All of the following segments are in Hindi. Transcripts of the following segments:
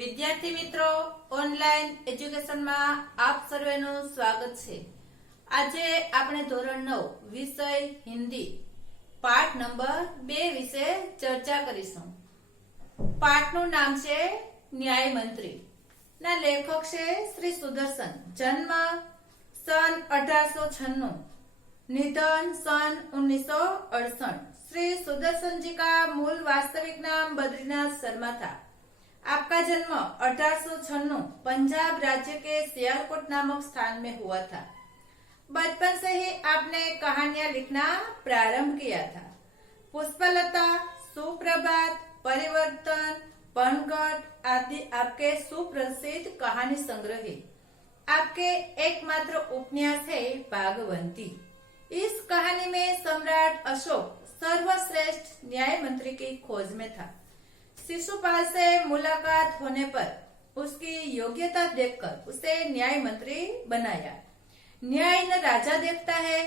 વિદ્યાર્થી મિત્રો, ઓનલાઈન એજ્યુકેશનમાં આપ સર્વેનું સ્વાગત છે। આજે આપણે ધોરણ 9 વિષય હિન્દી પાઠ નંબર 2 વિશે ચર્ચા કરીશું। પાઠનું નામ છે ન્યાય મંત્રી ના લેખક છે શ્રી સુદર્શન। જન્મ सन 1896, निधन सन 1968। श्री सुदर्शन जी का मूल वास्तविक नाम बद्रीनाथ शर्मा था। आपका जन्म 1896 पंजाब राज्य के सियालकोट नामक स्थान में हुआ था। बचपन से ही आपने कहानियां लिखना प्रारंभ किया था। पुष्पलता, सुप्रभात, परिवर्तन, पनघट आदि आपके सुप्रसिद्ध कहानी संग्रह है। आपके एकमात्र उपन्यास है भागवंती। इस कहानी में सम्राट अशोक सर्वश्रेष्ठ न्याय मंत्री की खोज में था। शिशुपाल से मुलाकात होने पर उसकी योग्यता देखकर उसे न्याय मंत्री बनाया। न्याय न राजा देखता है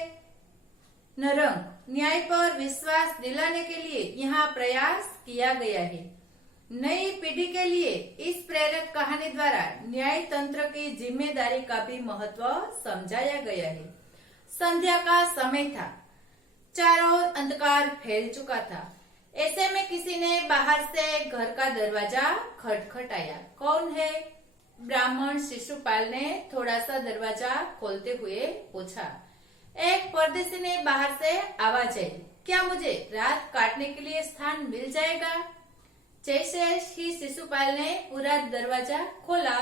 न रंग। न्याय पर विश्वास दिलाने के लिए यहाँ प्रयास किया गया है। नई पीढ़ी के लिए इस प्रेरक कहानी द्वारा न्याय तंत्र की जिम्मेदारी का भी महत्व समझाया गया है। संध्या का समय था। चारों ओर अंधकार फैल चुका था। ऐसे में किसी ने बाहर से घर का दरवाजा खटखटाया। कौन है? ब्राह्मण शिशुपाल ने थोड़ा सा दरवाजा खोलते हुए पूछा। एक परदेसी ने बाहर से आवाज आई, क्या मुझे रात काटने के लिए स्थान मिल जाएगा? जैसे ही शिशुपाल ने पूरा दरवाजा खोला,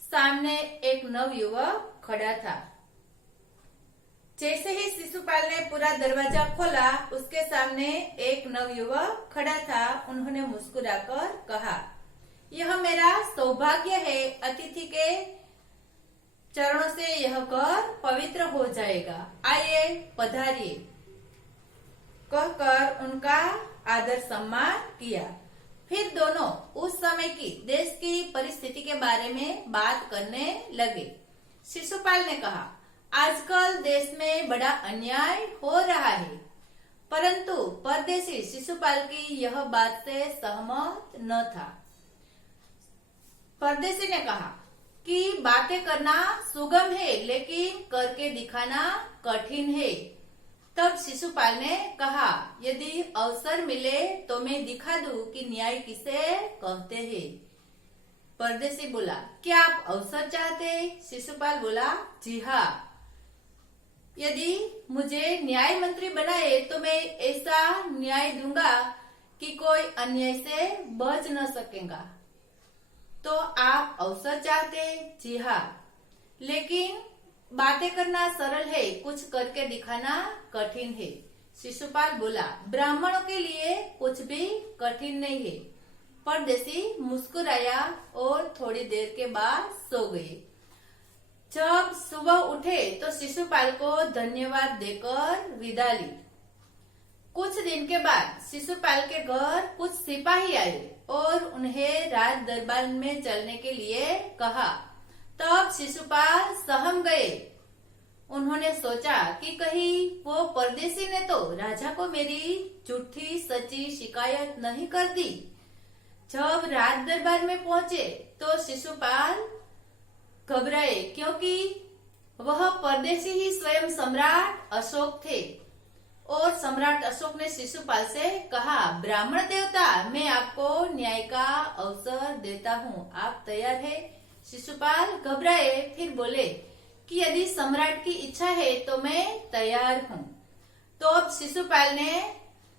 सामने एक नवयुवक खड़ा था। जैसे ही शिशुपाल ने पूरा दरवाजा खोला, उसके सामने एक नवयुवक खड़ा था। उन्होंने मुस्कुराकर कहा, यह मेरा सौभाग्य है। अतिथि के चरणों से यह घर पवित्र हो जाएगा। आइए पधारिए। कहकर उनका आदर सम्मान किया। फिर दोनों उस समय की देश की परिस्थिति के बारे में बात करने लगे। शिशुपाल ने कहा, आजकल देश में बड़ा अन्याय हो रहा है। परंतु परदेशी शिशुपाल की यह बात से सहमत न था। परदेशी ने कहा कि बातें करना सुगम है, लेकिन करके दिखाना कठिन है। तब शिशुपाल ने कहा, यदि अवसर मिले तो मैं दिखा दूं कि न्याय किसे कहते हैं। परदेशी बोला, क्या आप अवसर चाहते हैं? शिशुपाल बोला, जी हाँ। यदि मुझे न्याय मंत्री बनाए तो मैं ऐसा न्याय दूंगा कि कोई अन्याय से बच न सकेगा। तो आप अवसर चाहते हैं? जी हाँ। लेकिन बातें करना सरल है, कुछ करके दिखाना कठिन है। शिशुपाल बोला, ब्राह्मणों के लिए कुछ भी कठिन नहीं है। परदेशी मुस्कुराया और थोड़ी देर के बाद सो गए। जब सुबह उठे तो शिशुपाल को धन्यवाद देकर विदा ली। कुछ दिन के बाद शिशुपाल के घर कुछ सिपाही आए और उन्हें राज दरबार में चलने के लिए कहा। तब शिशुपाल सहम गए। उन्होंने सोचा कि कहीं वो परदेसी ने तो राजा को मेरी झूठी सच्ची शिकायत नहीं कर दी। जब राज दरबार में पहुंचे तो शिशुपाल घबराए, क्योंकि वह परदेसी ही स्वयं सम्राट अशोक थे। और सम्राट अशोक ने शिशुपाल से कहा, ब्राह्मण देवता, मैं आपको न्याय का अवसर देता हूँ, आप तैयार है? शिशुपाल घबराए, फिर बोले कि यदि सम्राट की इच्छा है तो मैं तैयार हूँ। तो अब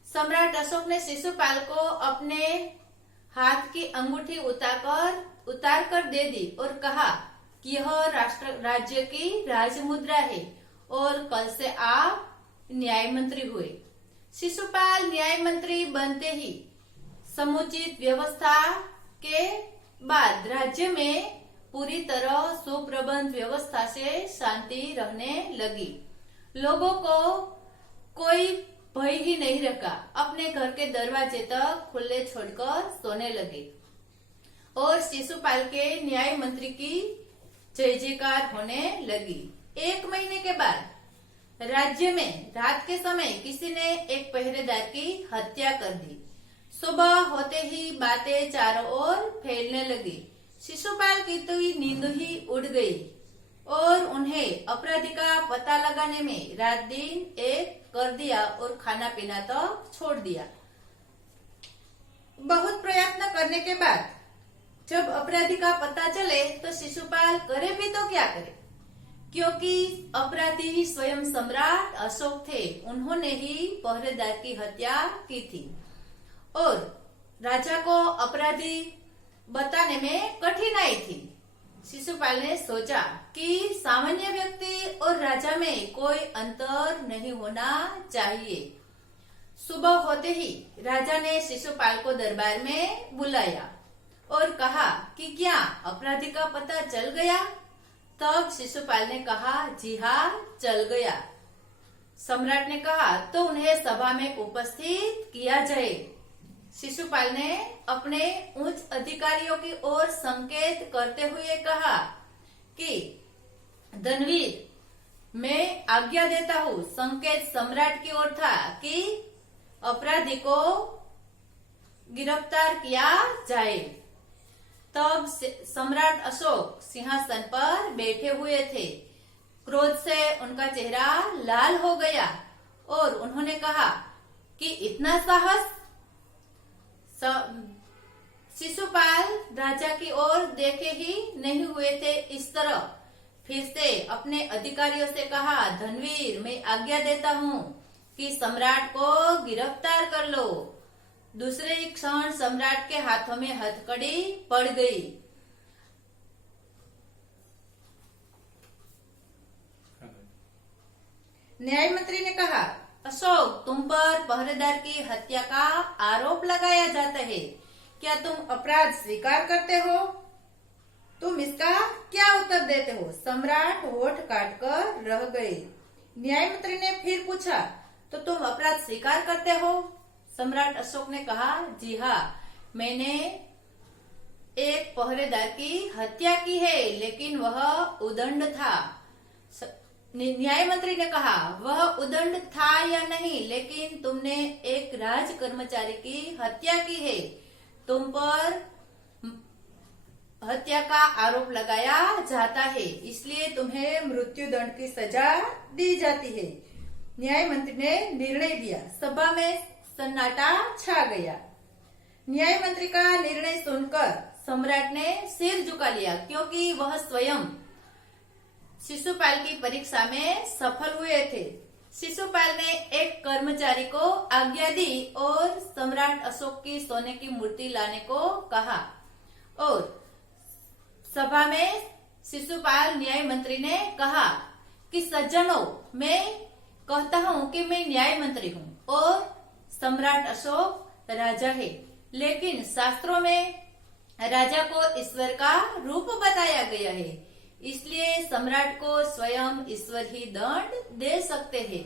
सम्राट अशोक ने शिशुपाल को अपने हाथ की अंगूठी उतार कर दे दी और कहा कि यह राज्य की राजमुद्रा है और कल से आप न्याय मंत्री हुए। शिशुपाल न्याय मंत्री बनते ही समुचित व्यवस्था के बाद राज्य में पूरी तरह सुप्रबंध व्यवस्था से शांति रहने लगी। लोगों को कोई भय ही नहीं रखा। अपने घर के दरवाजे तक खुले छोड़कर सोने लगे और शिशुपाल के न्याय मंत्री की जय जयकार होने लगी। 1 महीने के बाद राज्य में रात के समय किसी ने एक पहरेदार की हत्या कर दी। सुबह होते ही बातें चारों ओर फैलने लगी। शिशुपाल की तो नींद ही उड़ गई और उन्हें अपराधी का पता लगाने में रात दिन एक कर दिया और खाना पीना तो छोड़ दिया। बहुत प्रयत्न करने के बाद जब अपराधी का पता चले तो शिशुपाल करे भी तो क्या करे, क्योंकि अपराधी स्वयं सम्राट अशोक थे। उन्होंने ही पहरेदार की हत्या की थी और राजा को अपराधी बताने में कठिनाई थी। शिशुपाल ने सोचा कि सामान्य व्यक्ति और राजा में कोई अंतर नहीं होना चाहिए। सुबह होते ही राजा ने शिशुपाल को दरबार में बुलाया और कहा कि क्या अपराधी का पता चल गया? तब शिशुपाल ने कहा, जी हाँ, चल गया। सम्राट ने कहा, तो उन्हें सभा में उपस्थित किया जाए। शिशुपाल ने अपने उच्च अधिकारियों की ओर संकेत करते हुए कहा कि धनवीर, मैं आज्ञा देता हूँ। संकेत सम्राट की ओर था कि अपराधी को गिरफ्तार किया जाए। तब सम्राट अशोक सिंहासन पर बैठे हुए थे। क्रोध से उनका चेहरा लाल हो गया और उन्होंने कहा कि इतना साहस। शिशुपाल राजा की ओर देखे ही नहीं हुए थे। इस तरह फिर से अपने अधिकारियों से कहा, धनवीर, मैं आज्ञा देता हूँ कि सम्राट को गिरफ्तार कर लो। दूसरे ही क्षण सम्राट के हाथों में हथकड़ी पड़ गई। न्याय मंत्री ने कहा, अशोक, तुम पर पहरेदार की हत्या का आरोप लगाया जाता है। क्या तुम अपराध स्वीकार करते हो? तुम इसका क्या उत्तर देते हो? सम्राट होठ काटकर रह गए। न्याय मंत्री ने फिर पूछा, तो तुम अपराध स्वीकार करते हो? सम्राट अशोक ने कहा, जी हाँ, मैंने एक पहरेदार की हत्या की है, लेकिन वह उदंड था। न्याय मंत्री ने कहा, वह उदंड था या नहीं, लेकिन तुमने एक राज कर्मचारी की हत्या की है। तुम पर हत्या का आरोप लगाया जाता है, इसलिए तुम्हें मृत्यु दंड की सजा दी जाती है। न्याय मंत्री ने निर्णय दिया। सभा में सन्नाटा छा गया। न्याय मंत्री का निर्णय सुनकर सम्राट ने सिर झुका लिया, क्योंकि वह स्वयं शिशुपाल की परीक्षा में सफल हुए थे। शिशुपाल ने एक कर्मचारी को आज्ञा दी और सम्राट अशोक की सोने की मूर्ति लाने को कहा और सभा में शिशुपाल न्याय मंत्री ने कहा कि सज्जनों, मैं कहता हूँ कि मैं न्याय मंत्री हूँ और सम्राट अशोक राजा है, लेकिन शास्त्रों में राजा को ईश्वर का रूप बताया गया है, इसलिए सम्राट को स्वयं ईश्वर ही दंड दे सकते हैं।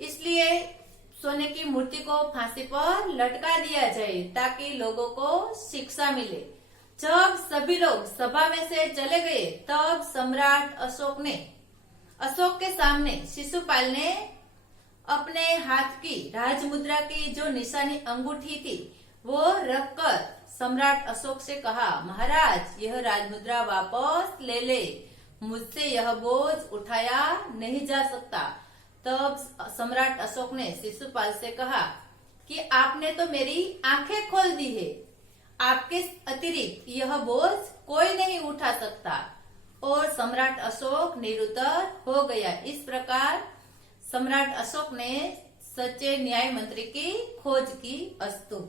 इसलिए सोने की मूर्ति को फांसी पर लटका दिया जाए ताकि लोगों को शिक्षा मिले। जब सभी लोग सभा में से चले गए, तब सम्राट अशोक के सामने शिशुपाल ने अपने हाथ की राजमुद्रा की जो निशानी अंगूठी थी वो रखकर सम्राट अशोक से कहा, महाराज, यह राजमुद्रा वापस ले ले, मुझसे यह बोझ उठाया नहीं जा सकता। तब सम्राट अशोक ने शिशुपाल से कहा कि आपने तो मेरी आंखें खोल दी है, आपके अतिरिक्त यह बोझ कोई नहीं उठा सकता। और सम्राट अशोक निरुत्तर हो गया। इस प्रकार सम्राट अशोक ने सच्चे न्याय मंत्री की खोज की। अस्तु।